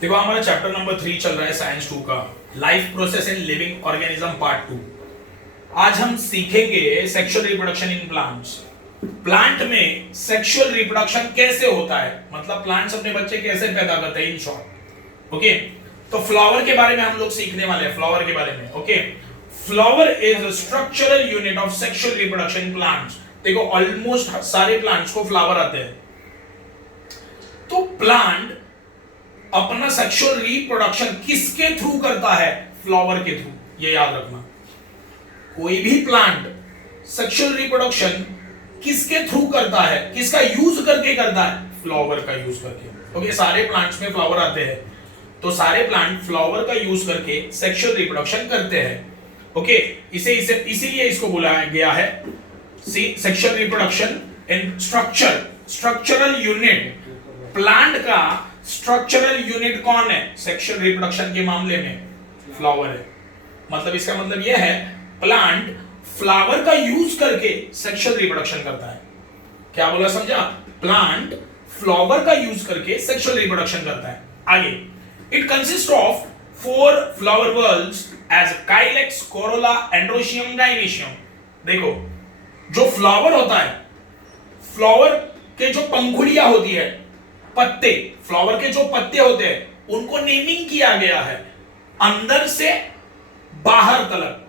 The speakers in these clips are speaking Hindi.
देखो हमारा चैप्टर नंबर 3 चल रहा है साइंस 2 का, life process in living organism part 2। आज हम सीखेंगे sexual reproduction in plants. Plant में सेक्सुअल रिप्रोडक्शन कैसे होता है, मतलब प्लांट्स अपने बच्चे कैसे पैदा करते हैं इन शॉर्ट। ओके, तो फ्लावर के बारे में हम लोग सीखने वाले हैं, फ्लावर के बारे में। Okay, flower is structural unit of sexual reproduction in plants. देखो ऑलमोस्ट सारे प्लांट्स को फ्लावर आते हैं। तो प्लांट अपना सेक्सुअल रिप्रोडक्शन किसके थ्रू करता है? फ्लावर के थ्रू। ये याद रखना, कोई भी प्लांट सेक्सुअल रिप्रोडक्शन किसके थ्रू करता है, किसका यूज करके करता है? फ्लावर का यूज करके। ओके, सारे प्लांट्स में फ्लावर आते हैं, तो सारे प्लांट फ्लावर का यूज करके सेक्सुअल रिप्रोडक्शन करते हैं। ओके, इसीलिए इसको बोला गया है sexual reproduction in structural unit. Plant का स्ट्रक्चरल यूनिट कौन है सेक्सुअल रिप्रोडक्शन के मामले में? फ्लावर है। मतलब इसका मतलब यह है प्लांट फ्लावर का यूज करके सेक्सुअल रिप्रोडक्शन करता है। क्या बोला, समझा? प्लांट फ्लावर का यूज करके सेक्सुअल रिप्रोडक्शन करता है। आगे, it consist of 4 flower bulbs as calyx, corolla, androecium, gynoecium. देखो, जो फ्लावर होता है, फ्लावर के जो पंखुड़ियां होती है, पत्ते, फ्लावर के जो पत्ते होते हैं, उनको नेमिंग किया गया है अंदर से बाहर तलक।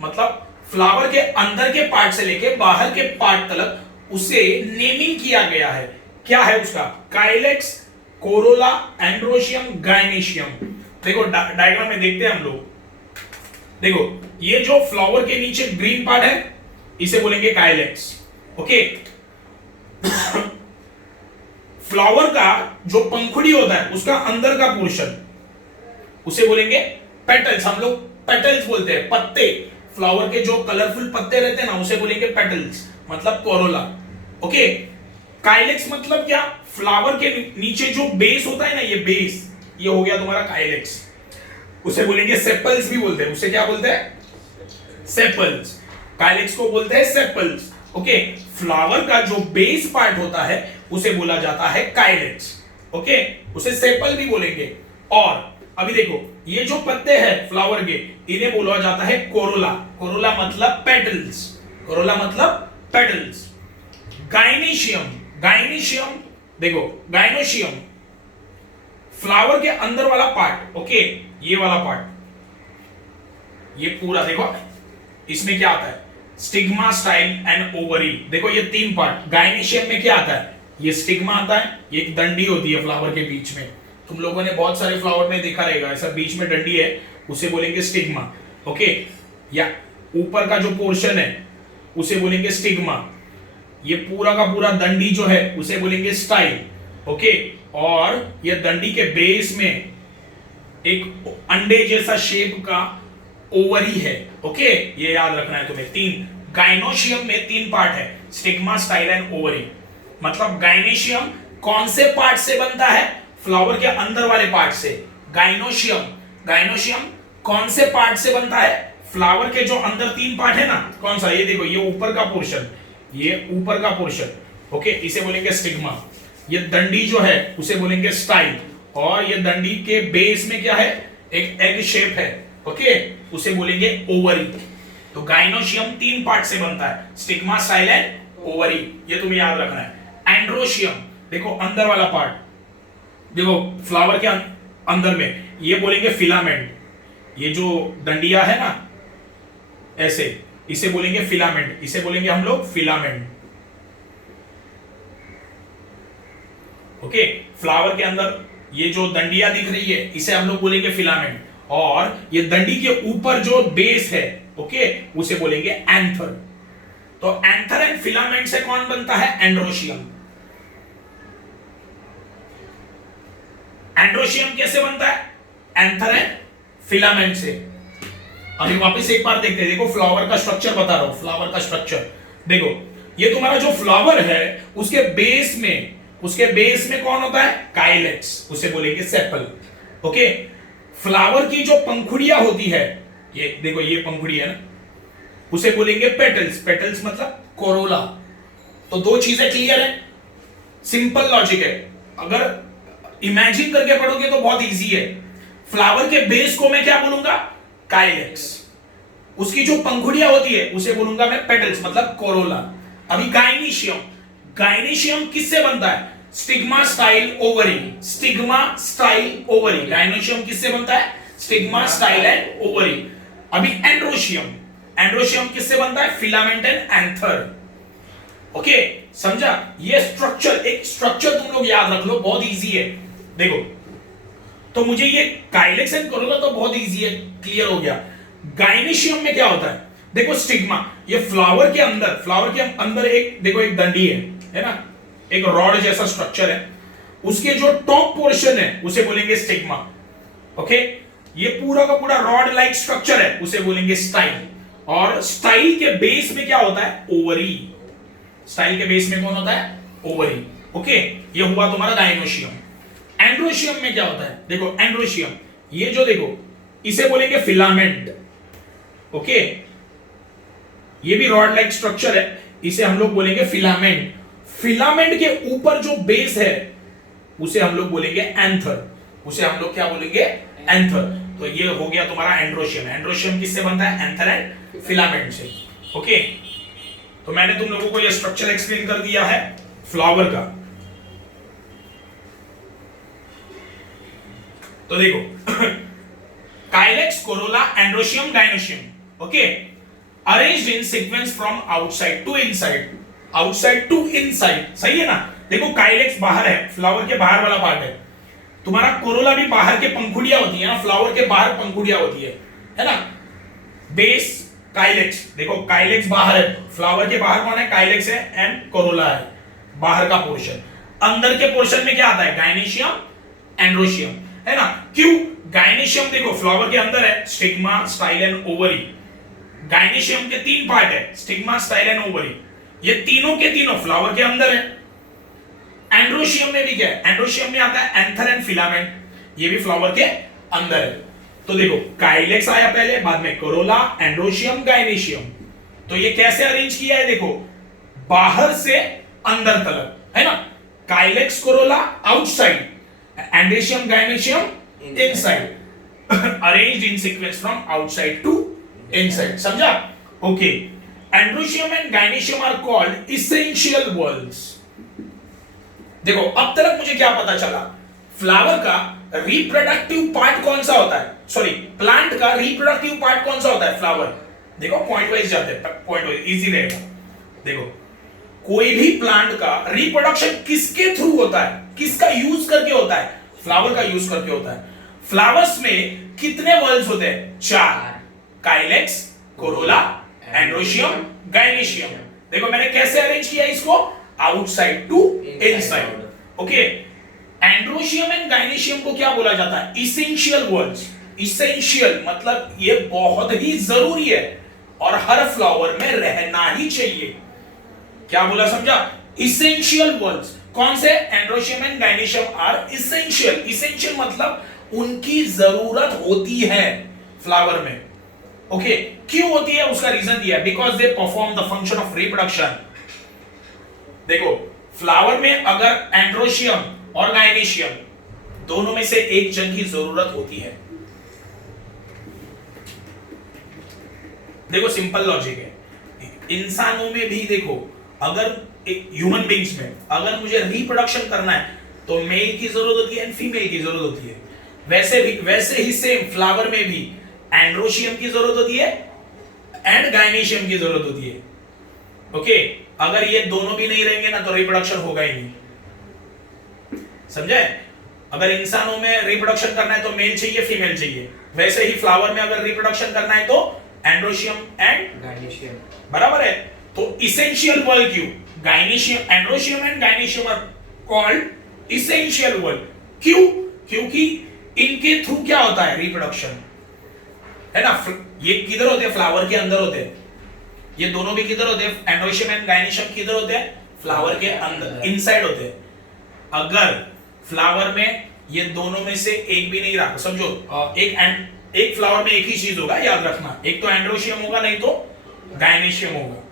मतलब फ्लावर के अंदर के पार्ट से लेके बाहर के पार्ट तलक उसे नेमिंग किया गया है। क्या है उसका? काइलेक्स, कोरोला, एंड्रोशियम, गाइनेशियम। देखो डायग्राम में देखते हैं हम लोग। देखो, ये जो फ्लावर के नीचे ग्रीन पार्ट है, इसे बोलेंगे काइलेक्स। ओके, फ्लावर का जो पंखुड़ी होता है, उसका अंदर का पोर्शन, उसे बोलेंगे पेटल्स। हम लोग पेटल्स बोलते हैं, पत्ते। फ्लावर के जो कलरफुल पत्ते रहते हैं ना, उसे बोलेंगे पेटल्स, मतलब कोरोला। ओके, काइलेक्स मतलब क्या? फ्लावर के नीचे जो बेस होता है ना, ये बेस, ये हो गया तुम्हारा काइलेक्स। उसे बोलेंगे सेपल्स भी बोलते हैं। उसे क्या बोलते हैं? सेपल्स। काइलेक्स को बोलते हैं सेपल्स। ओके, फ्लावर का जो बेस पार्ट होता है उसे बोला जाता है काइलेक्स। ओके, उसे सेपल भी बोलेंगे। और अभी देखो, ये जो पत्ते हैं फ्लावर के, इन्हें बोला जाता है कोरोला। कोरोला मतलब पेटल्स। कोरोला मतलब पेटल्स। गाइनेशियम, गाइनेशियम, देखो गाइनोशियम, फ्लावर के अंदर वाला पार्ट। ओके, ये वाला पार्ट, ये पूरा देखो, इसमें क्या आता है? Stigma, style and ovary. देखो ये 3 पार्ट। गाइनेशियम में क्या आता है? ये स्टिग्मा आता है, ये एक डंडी होती है फ्लावर के बीच में। तुम लोगों ने बहुत सारे फ्लावर में देखा रहेगा, ऐसा बीच में डंडी है, उसे बोलेंगे स्टिग्मा। ओके, या ऊपर का जो पोर्शन है उसे बोलेंगे स्टिग्मा। ये पूरा का पूरा डंडी जो है उसे बोलेंगे स्टाइल। ओके, और ये डंडी के बेस में एक अंडे जैसा शेप का ओवरी है। ओके, ये याद रखना है तुम्हें। 3 गाइनोशियम में 3 पार्ट है, स्टिग्मा, स्टाइल एंड ओवरी। मतलब गाइनेशियम कौन से पार्ट से बनता है? फ्लावर के अंदर वाले पार्ट से। गाइनोशियम, गाइनोशियम कौन से पार्ट से बनता है? फ्लावर के जो अंदर 3 पार्ट है ना, कौन सा? ये देखो, ये ऊपर का पोर्शन, ये ऊपर का पोर्शन। ओके, इसे बोलेंगे स्टिग्मा। ये डंडी जो है उसे बोलेंगे स्टाइल। और ये डंडी के बेस में क्या है? एक एग शेप है। ओके, उसे बोलेंगे ओवरी। तो गाइनोशियम 3 पार्ट से बनता है, स्टिग्मा, स्टाइल एंड ओवरी। ये तुम्हें याद रखना है। एंड्रोशियम, देखो अंदर वाला पार्ट, देखो फ्लावर के अंदर में, ये बोलेंगे फिलामेंट। ये जो डंडिया है ना ऐसे, इसे बोलेंगे फिलामेंट। इसे बोलेंगे हम लोग फिलामेंट। ओके, फ्लावर के अंदर ये जो डंडिया दिख रही है, इसे हम लोग बोलेंगे फिलामेंट। और ये डंडी के ऊपर जो बेस है, ओके, उसे बोलेंगे एंथर। तो एंथर एंड फिलामेंट से कौन बनता है? एंड्रोशियम। एंड्रोशियम कैसे बनता है? एंथर एंड फिलामेंट से। अभी वापस एक बार देखते हैं। देखो फ्लावर का स्ट्रक्चर बता रहा हूं, फ्लावर का स्ट्रक्चर देखो। ये तुम्हारा जो फ्लावर है उसके बेस में कौन होता है? काइलेक्स, उसे बोलेंगे सेपल। ओके, फ्लावर की जो पंखुड़ियां होती है, ये देखो, ये पंखुड़ी है ना, उसे बोलेंगे पेटल्स। पेटल्स मतलब कोरोला। तो 2 चीजें क्लियर है, सिंपल लॉजिक है। अगर इमेजिन करके पढ़ोगे तो बहुत इजी है। फ्लावर के बेस को मैं क्या बोलूंगा? काइलेक्स। उसकी जो पंखुड़ियां होती है उसे बोलूंगा मैं पेटल्स, मतलब कोरोला। अभी गाइनीशियम, गाइनीशियम किससे बनता है? Stigma style ovary, stigma style ovary. Gynoecium किससे बनता है? Stigma style and ovary. अभी एंड्रोशियम, एंड्रोशियम किससे बनता है? Filament and anther. ओके, समझा? ये स्ट्रक्चर, एक स्ट्रक्चर तुम लोग याद रख लो, बहुत इजी है। देखो, तो मुझे ये काइलेक्स एंड कोरोला तो बहुत इजी है, क्लियर हो गया। गाइनीशियम में क्या होता है? देखो स्टिग्मा, ये फ्लावर के अंदर एक, देखो एक डंडी है ना, एक रॉड जैसा स्ट्रक्चर है, उसके जो टॉप पोर्शन है उसे बोलेंगे स्टिग्मा। ओके, ये पूरा का पूरा रॉड लाइक स्ट्रक्चर है उसे बोलेंगे स्टाइल। और स्टाइल के बेस में क्या होता है? ओवरी। स्टाइल के बेस में कौन होता है? ओवरी। ओके, ये हुआ तुम्हारा गाइनोशियम। एंड्रोशियम में क्या होता है? देखो एंड्रोशियम, ये जो देखो इसे बोलेंगे फिलामेंट। ओके, ये भी रॉड लाइक स्ट्रक्चर है, इसे हम लोग बोलेंगे फिलामेंट। फिलामेंट के ऊपर जो बेस है उसे हम लोग बोलेंगे एंथर, उसे हम लोग क्या बोलेंगे? एंथर। तो ये हो गया तुम्हारा एंड्रोशियम। एंड्रोशियम किससे बनता है? एंथर एंड फिलामेंट से। ओके, तो मैंने तुम लोगों को ये स्ट्रक्चर एक्सप्लेन कर दिया है फ्लावर का। तो देखो calyx, corolla, androecium, gynoecium. Okay, arranged in sequence from outside to inside, outside to inside. सही है ना? देखो काइलेक्स बाहर है, फ्लावर के बाहर वाला पार्ट है। तुम्हारा कोरोला भी बाहर के पंखुड़ियां होती है ना, फ्लावर के बाहर पंखुड़ियां होती है ना? बेस काइलेक्स, देखो काइलेक्स बाहर है, फ्लावर के बाहर कौन है? काइलेक्स है एंड कोरोला है, बाहर का पोर्शन। अंदर के पोर्शन में क्या आता है? गाइनीशियम, एंड्रोशियम, है ना? क्यों? गाइनीशियम देखो फ्लावर के अंदर है, stigma, style and ovary. Gynoecium के 3 पार्ट है, स्टिग्मा, स्टाइल एंड ओवरी। ये तीनों के तीनों फ्लावर के अंदर है। एंड्रोशियम में भी क्या है? एंड्रोशियम में आता है एंथर एंड फिलामेंट, ये भी फ्लावर के अंदर है। तो देखो काइलेक्स आया पहले, बाद में कोरोला, एंड्रोशियम, गाइनीशियम। तो ये कैसे अरेंज किया है? देखो बाहर से अंदर तक, है ना? Calyx, corolla outside, androecium, gynoecium inside, arranged in sequence from outside to inside. समझा? Okay, androecium and gynoecium are called essential whorls. देखो अब तक मुझे क्या पता चला? फ्लावर का रिप्रोडक्टिव पार्ट कौन सा होता है? सॉरी, प्लांट का रिप्रोडक्टिव पार्ट कौन सा होता है? फ्लावर। देखो पॉइंट वाइज जाते हैं, पॉइंट वाइज इजी रहेगा। देखो कोई भी प्लांट का रिप्रोडक्शन किसके थ्रू होता है? किसका यूज करके होता है? फ्लावर का यूज करके होता है। फ्लावर्स में कितने वर्ल्स होते हैं? 4, काइलेक्स, कोरोला, एंड्रोशियम, गाइनीशियम। देखो मैंने कैसे अरेंज किया इसको? Outside to inside. Okay, androecium and gynoecium को क्या बोला जाता है? Essential words. इसेंशियल मतलब ये बहुत ही जरूरी है और हर फ्लावर में रहना ही चाहिए। क्या बोला? समझा? Essential whorls. कौन से? Androecium and gynoecium are essential. Essential मतलब उनकी जरूरत होती है फ्लावर में। ओके, क्यों होती है? उसका रीजन दिया है, because they perform the function of reproduction. देखो फ्लावर में अगर एंड्रोशियम और गाइनीशियम दोनों में से एक जन की जरूरत होती है। देखो सिंपल लॉजिक है, इंसानों में भी देखो, अगर ह्यूमन बींग्स में अगर मुझे रिप्रोडक्शन करना है तो मेल की जरूरत होती है एंड फीमेल की जरूरत होती है। वैसे ही सेम फ्लावर में भी एंड्रोशियम की जरूरत होती है एंड गाइनीशियम की जरूरत होती है। ओके, अगर ये दोनों भी नहीं रहेंगे ना तो रिप्रोडक्शन होगा ही नहीं। समझे? अगर इंसानों में रिप्रोडक्शन करना है तो मेल चाहिए, फीमेल चाहिए। वैसे ही फ्लावर में अगर रिप्रोडक्शन करना है तो एंड्रोशियम एंड गाइनीशियम, बराबर है। तो इसेंशियल वर्ल्ड क्यों? Gynoecium, androecium and gynoecium are called essential whorl. क्यों? क्योंकि इनके थ्रू क्या होता है? रिप्रोडक्शन, है ना? ये किधर होते हैं? फ्लावर के अंदर होते हैं। ये दोनों भी किधर होते हैं? एंड्रोशियम एंड गाइनीशियम किधर होते हैं? फ्लावर के अंदर, इनसाइड होते हैं। अगर फ्लावर में ये दोनों में से एक भी नहीं रहा, समझो एक फ्लावर में एक ही चीज होगा, याद रखना, एक तो एंड्रोशियम होगा नहीं तो गाइनीशियम होगा,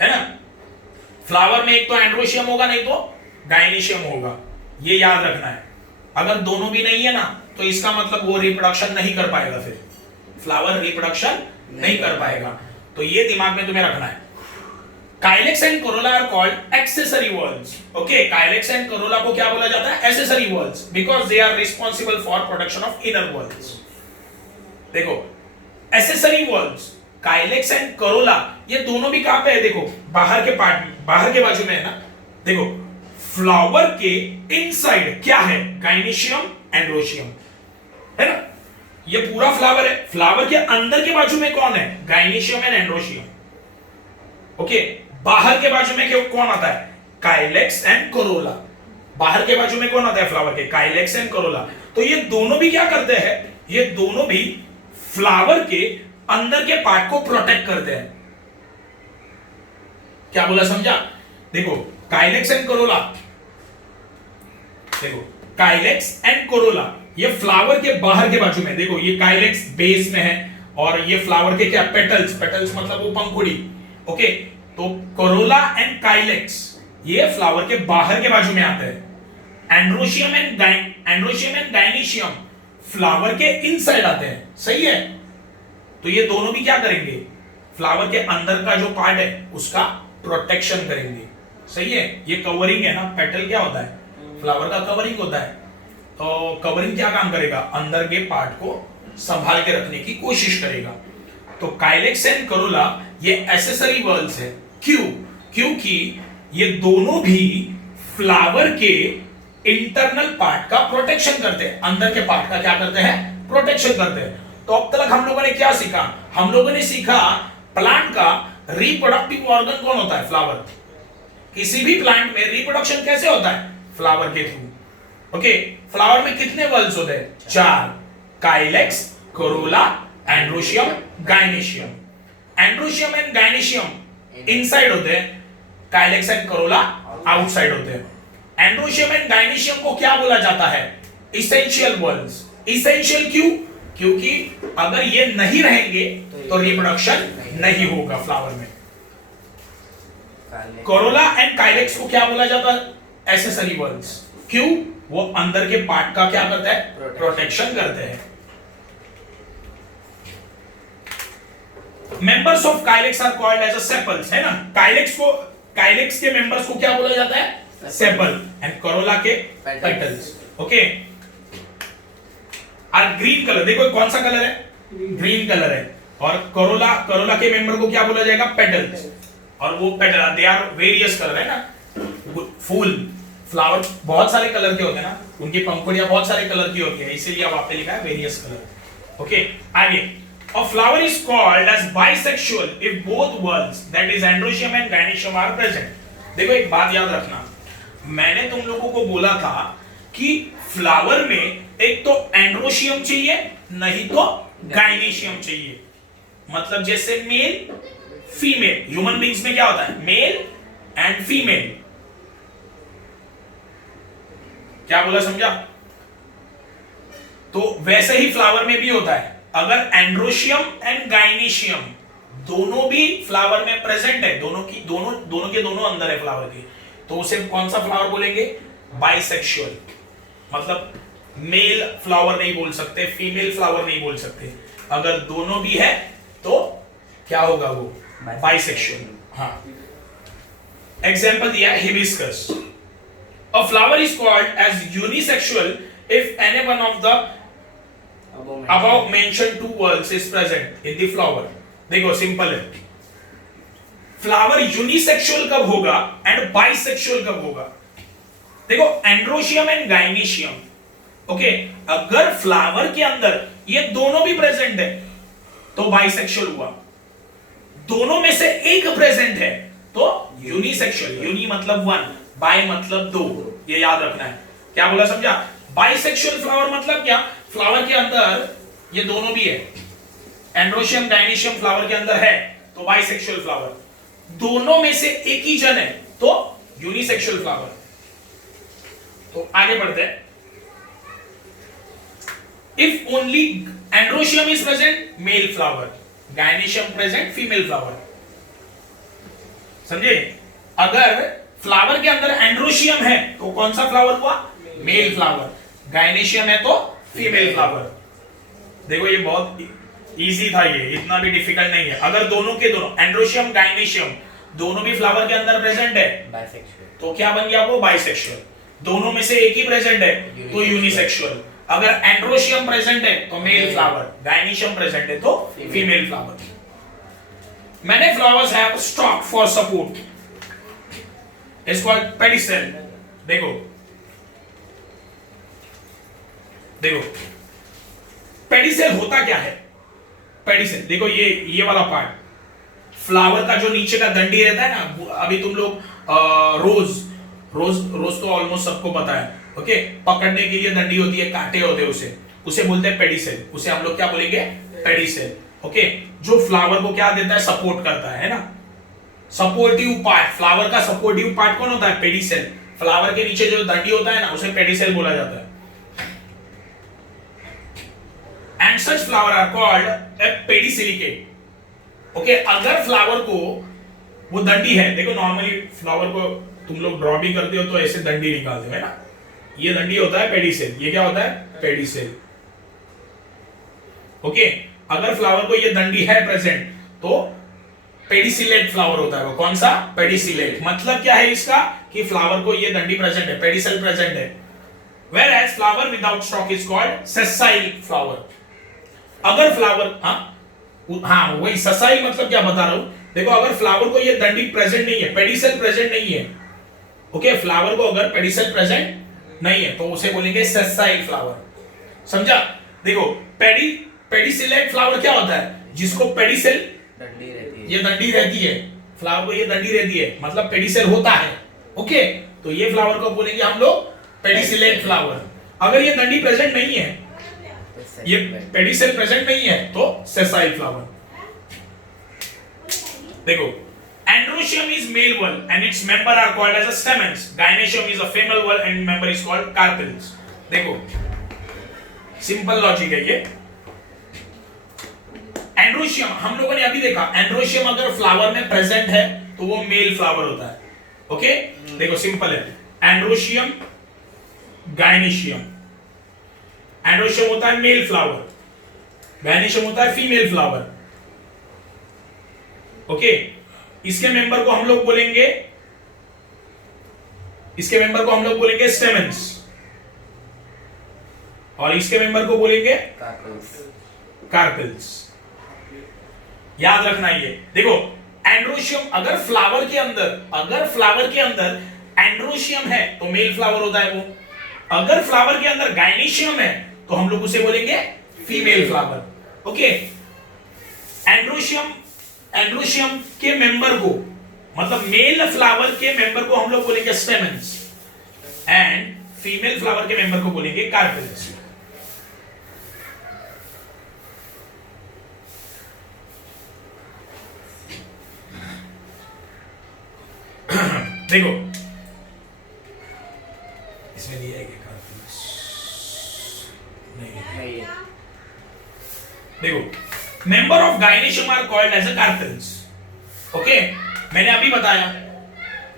है ना? फ्लावर में एक तो एंड्रोशियम होगा नहीं तो गाइनीशियम होगा, ये याद रखना है। अगर दोनों भी नहीं है ना तो इसका मतलब वो रिप्रोडक्शन नहीं कर पाएगा, फिर फ्लावर रिप्रोडक्शन नहीं कर पाएगा। तो ये दिमाग में तुम्हें रखना है। Calyx and corolla are called accessory whorls. Okay, calyx and corolla को क्या बोला जाता है? Accessory whorls, because they are responsible for production of inner whorls. देखो accessory whorls, calyx and corolla, ये दोनों भी कहां पे है? देखो बाहर के पार्ट, बाहर के बाजू में है ना। देखो फ्लावर के इनसाइड क्या है? गाइनेशियम, एंड्रोशियम, है ना। ये पूरा फ्लावर है, फ्लावर के अंदर के बाजू में कौन है? Gynoecium and androecium. ओके, बाहर के बाजू में कौन आता है? Calyx and Corolla. बाहर के बाजू में कौन आता है फ्लावर के? काइलेक्स एंड कोरोला। तो ये दोनों भी क्या करते हैं? ये दोनों भी फ्लावर के अंदर के पार्ट को प्रोटेक्ट करते हैं। क्या बोला, समझा? देखो काइलेक्स एंड कोरोला, देखो काइलेक्स एंड कोरोला, ये फ्लावर के बाहर के बाजू में, देखो ये काइलेक्स बेस में है और ये फ्लावर के क्या? पेटल्स, पेटल्स मतलब वो पंखुड़ी। ओके, तो कोरोला एंड काइलेक्स ये फ्लावर के बाहर के बाजू में आते हैं। एंड्रोशियम एंड गाइनेशियम फ्लावर के इनसाइड आते हैं। सही है? तो ये दोनों भी क्या करेंगे? फ्लावर के अंदर का जो पार्ट है उसका प्रोटेक्शन करेंगे। सही है? ये कवरिंग है ना, पेटल क्या होता है? फ्लावर का कवरिंग होता है। तो कवरिंग क्या काम करेगा? अंदर के पार्ट को संभाल के रखने की कोशिश करेगा। तो काइलेक्स एंड कोरोला ये एक्सेसरी वॉल्स है। क्यों? क्योंकि ये दोनों भी फ्लावर के इंटरनल पार्ट का प्रोटेक्शन करते हैं। अंदर के पार्ट का क्या करते हैं? प्रोटेक्शन करते हैं। तो अब तक हम लोगों ने क्या सीखा? हम लोगों ने सीखा प्लांट का रिप्रोडक्टिव ऑर्गन कौन होता है? फ्लावर। किसी भी प्लांट में रिप्रोडक्शन कैसे होता है? फ्लावर के थ्रू। ओके, फ्लावर में कितने वॉल्स होते हैं? 4, calyx, corolla, androecium, gynoecium. Androecium and gynoecium inside होते हैं, काइलेक्स एंड कोरोला आउटसाइड होते हैं। एंड्रोशियम एंड गाइनेशियम को क्या बोला जाता है? Essential walls. इसेंशियल क्यों? क्योंकि अगर ये नहीं रहेंगे तो रिप्रोडक्शन नहीं होगा फ्लावर में। कोरोला एंड काइलेक्स को क्या बोला जाता है? Accessory walls. क्यों? वो अंदर के पार्ट का क्या करते हैं? प्रोटेक्शन करते हैं। Members of calyx are called as sepals, है ना। काइलेक्स के मेंबर्स को क्या बोला जाता है? सेपल। एंड कोरोला के पेटल्स। ओके, और ग्रीन कलर, देखो कौन सा कलर है? ग्रीन कलर है। और कोरोला के मेंबर को क्या बोला जाएगा? पेटल्स। और वो petal, they are various colour, है ना। फूल, फ्लावर बहुत सारे कलर के होते हैं ना, उनकी पंखुड़ियां बहुत सारे कलर की होती है, इसीलिए अब आपने लिखा है वेरियस कलर। ओके, आगे, a flower is called as bisexual if both whorls, that is androecium and gynoecium, are present। देखो एक बात याद रखना, मैंने तुम लोगों को बोला था कि फ्लावर में एक तो एंड्रोशियम चाहिए, नहीं तो गाइनेशियम चाहिए। मतलब जैसे मेल फीमेल, ह्यूमन बींग्स में क्या होता है? Male and female. क्या बोला, समझा? तो वैसे ही फ्लावर में भी होता है। अगर एंड्रोशियम एंड गाइनेशियम दोनों भी फ्लावर में प्रेजेंट है, दोनों के दोनों अंदर है फ्लावर के, तो उसे कौन सा फ्लावर बोलेंगे? बाइसेक्सुअल। मतलब मेल फ्लावर नहीं बोल सकते, फीमेल फ्लावर नहीं बोल सकते। अगर दोनों भी है तो क्या होगा? वो बाइसेक्सुअल। हाँ, एग्जांपल दिया है hibiscus. A flower is called as unisexual if any one of the above mentioned two whorls is present in the flower। देखो सिंपल है, फ्लावर यूनिसेक्सुअल कब होगा एंड बाइसेक्सुअल कब होगा? देखो एंड्रोशियम एंड गाइनेशियम, ओके, अगर फ्लावर के अंदर ये दोनों भी प्रेजेंट है तो बाइसेक्सुअल हुआ। दोनों में से एक प्रेजेंट है तो यूनिसेक्सुअल। यूनि मतलब वन, बाय मतलब दो, ये याद रखना है। क्या बोला, समझा? बाइसेक्सुअल फ्लावर मतलब क्या? फ्लावर के अंदर ये दोनों भी है, एंड्रोशियम गाइनेशियम फ्लावर के अंदर है तो बाइसेक्सुअल फ्लावर। दोनों में से एक ही जन है तो यूनिसेक्सुअल फ्लावर। तो आगे बढ़ते हैं। If only androecium is present, male flower, gynoecium present, female flower. समझे? अगर फ्लावर के अंदर एंड्रोशियम है तो कौन सा फ्लावर हुआ? Male flower. गायनेशियम है तो फीमेल फ्लावर। देखो ये बहुत इजी था, ये इतना भी डिफिकल्ट नहीं है। अगर दोनों के दोनों एंड्रोशियम गायनेशियम दोनों भी फ्लावर के अंदर प्रेजेंट है बाइसेक्सुअल, तो क्या बन गया वो बाइसेक्सुअल। दोनों में से एक ही प्रेजेंट है तो यूनिसेक्सुअल। अगर एंड्रोशियम प्रेजेंट है तो मेल फ्लावर, गायनेशियम प्रेजेंट है तो female flower. Many flowers have stock for support, it's called pedicel. देखो देखो पेडिसेल होता क्या है। पेडिसेल देखो ये वाला पार्ट फ्लावर का जो नीचे का डंडी रहता है ना, अभी तुम लोग रोज तो ऑलमोस्ट सबको पता है, ओके। पकड़ने के लिए डंडी होती है, कांटे होते हैं, उसे बोलते हैं पेडिसेल। उसे हम लोग क्या बोलेंगे, पेडिसेल, ओके। जो फ्लावर को क्या देता है, सपोर्ट करता है ना, सपोर्टिव पार्ट। फ्लावर का सपोर्टिव पार्ट कौन होता है, पेडिसेल। फ्लावर के नीचे जो डंडी होता है ना, उसे पेडिसेल बोला जाता है। And such flower are called a pedicellate, okay। अगर फ्लावर को वो डंडी है, देखो नॉर्मली फ्लावर को तुम लोग ड्रॉ भी करते हो तो ऐसे डंडी निकालते हो, है ना। ये डंडी होता है पेडिसेल, ये क्या होता है, पेडिसेल, ओके। अगर फ्लावर को ये डंडी है प्रेजेंट तो पेडिसिलेट फ्लावर होता है वो। कौन सा, पेडिसिलेट। मतलब क्या है इसका, कि फ्लावर को ये डंडी प्रेजेंट है, पेडिसेल प्रेजेंट है। Whereas flower without stalk is called sessile flower। अगर फ्लावर हाँ वही ससाइल मतलब क्या बता रहा हूं, देखो अगर फ्लावर को ये डंडी प्रेजेंट नहीं है, पेडिसेल प्रेजेंट नहीं है, ओके। फ्लावर को अगर पेडिसेल प्रेजेंट नहीं है तो उसे बोलेंगे सेसाइल फ्लावर, समझा। देखो पेडिसिलेट फ्लावर क्या होता है, जिसको पेडिसेल डंडी रहती है, ये डंडी रहती है, फ्लावर को ये डंडी रहती है, मतलब पेडिसेल होता है, ओके। तो ये फ्लावर को बोलेंगे हम लोग पेडिसिलेट फ्लावर। अगर ये डंडी प्रेजेंट नहीं है, ये पेडिसेल प्रेजेंट नहीं है तो सेसाइल फ्लावर। देखो androecium is male whorl and its member are called as stamens. Gynoecium is a female whorl and member is called carpels. देखो सिंपल लॉजिक है ये। एंड्रोशियम हम लोगों ने अभी देखा, एंड्रोशियम अगर फ्लावर में प्रेजेंट है तो वो मेल फ्लावर होता है, ओके। देखो सिंपल है, एंड्रोशियम गायनेशियम। एंड्रोशियम होता है मेल फ्लावर, गायनेशियम होता है फीमेल फ्लावर, ओके। इसके मेंबर को हम लोग बोलेंगे, स्टेमेंस, और इसके मेंबर को बोलेंगे कार्पेल्स। याद रखना ये। देखो एंड्रोशियम अगर फ्लावर के अंदर एंड्रोशियम है तो मेल फ्लावर होता है वो। अगर फ्लावर के अंदर गायनेशियम है तो हम लोग उसे बोलेंगे फीमेल फ्लावर, ओके। एंड्रोशियम के मेंबर को, मतलब मेल फ्लावर के मेंबर को हम लोग बोलेंगे स्टेमेंस एंड फीमेल फ्लावर के मेंबर को बोलेंगे कार्पेल्स। देखो इसमें दिया है क्या, नहीं है। देखो member of gynoecium are called as a carpels, okay. मैंने अभी बताया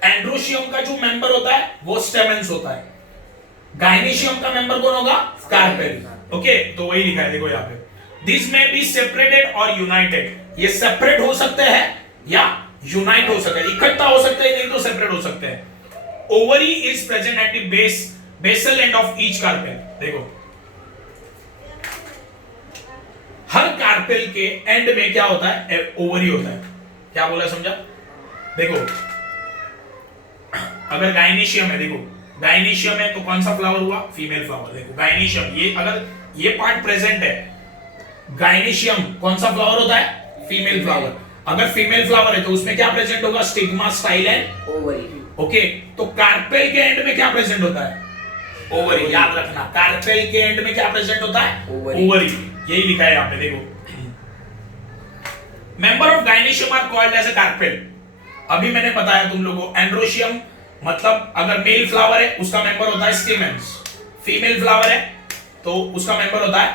एंड्रोशियम का जो मेंबर होता है वो स्टेमेंस होता है, गायनेशियम का मेंबर कौन होगा, कार्पेल, ओके। तो वही लिखा है देखो यहाँ पे, दिस में बी सेपरेटेड और यूनाइटेड। ये सेपरेट हो सकते हैं या यूनाइट हो सकते हैं, इकट्ठा हो सकते हैं, नहीं तो सेपरेट हो सकते हैं। Ovary is present at the basal end of each carpel. देखो हर कार्पेल के एंड में क्या होता है, ओवरी होता है। क्या बोला समझा। देखो अगर गायनेशियम है, देखो गायनेशियम है तो कौन सा फ्लावर हुआ, फीमेल फ्लावर। देखो गायनेशियम, ये अगर ये पार्ट प्रेजेंट है, गायनेशियम कौन सा फ्लावर होता है, फीमेल फ्लावर। अगर फीमेल फ्लावर है तो उसमें क्या प्रेजेंट होगा, stigma, style and ovary, okay. तो कार्पेल के एंड में क्या प्रेजेंट होता है, ओवरी। याद रखना कार्पेल के एंड में क्या प्रेजेंट होता है, ओवरी। यही लिखा है यहाँ पे, देखो member of gynoecium are called as a carpel. अभी मैंने बताया तुम लोगों को, एंड्रोशियम मतलब अगर मेल फ्लावर है उसका मेंबर होता है स्टेमेंस, फीमेल फ्लावर है तो उसका मेंबर होता है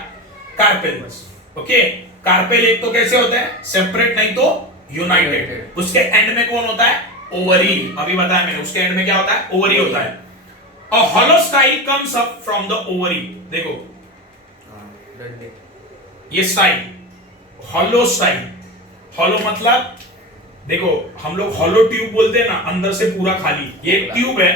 कार्पेल्स, ओके। कार्पेल एक तो कैसे होता है, सेपरेट नहीं तो यूनाइटेड। उसके एंड में कौन होता है, ओवरी। अभी बताया मैंने, उसके एंड में क्या होता है, ओवरी होता है। A hollow style comes up from the ovary. देखो ये स्टाइल, होलोस्टाइल, होलो मतलब देखो हम लोग हॉलो ट्यूब बोलते हैं ना, अंदर से पूरा खाली, ये एक ट्यूब है,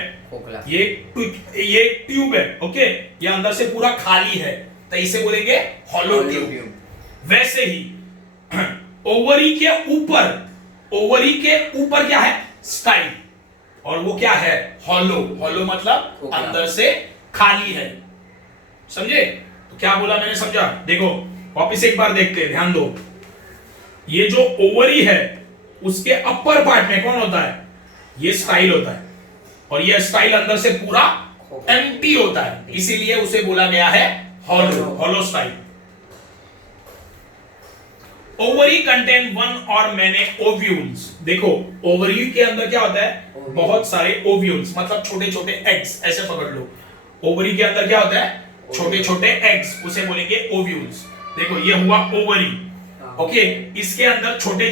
ये एक ट्यूब है, ओके, ये अंदर से पूरा खाली है, तो इसे बोलेंगे हॉलो ट्यूब। वैसे ही ओवरी के ऊपर, ओवरी के ऊपर क्या है, स्टाइल, और वो क्या है, हॉलो। हॉलो मतलब अंदर से खाली है, समझे? तो क्या बोला मैंने, समझा? देखो वापिस एक बार देखते हैं, ध्यान दो। ये जो ओवरी है उसके अपर पार्ट में कौन होता है, ये स्टाइल होता है, और ये स्टाइल अंदर से पूरा एम्प्टी होता है, इसीलिए उसे बोला गया है hollow, hollow style. Ovary contain one और मैनी ओव्यूल्स। देखो ओवरी के अंदर क्या होता है, बहुत सारे ओव्यूल्स, मतलब छोटे छोटे एग्स, ऐसे पकड़ लो। ओवरी के अंदर क्या होता है, छोटे छोटे एग्स, उसे बोलेंगे ओव्यूल्स। देखो ये हुआ ओवरी, ओके, इसके अंदर छोटे छोटे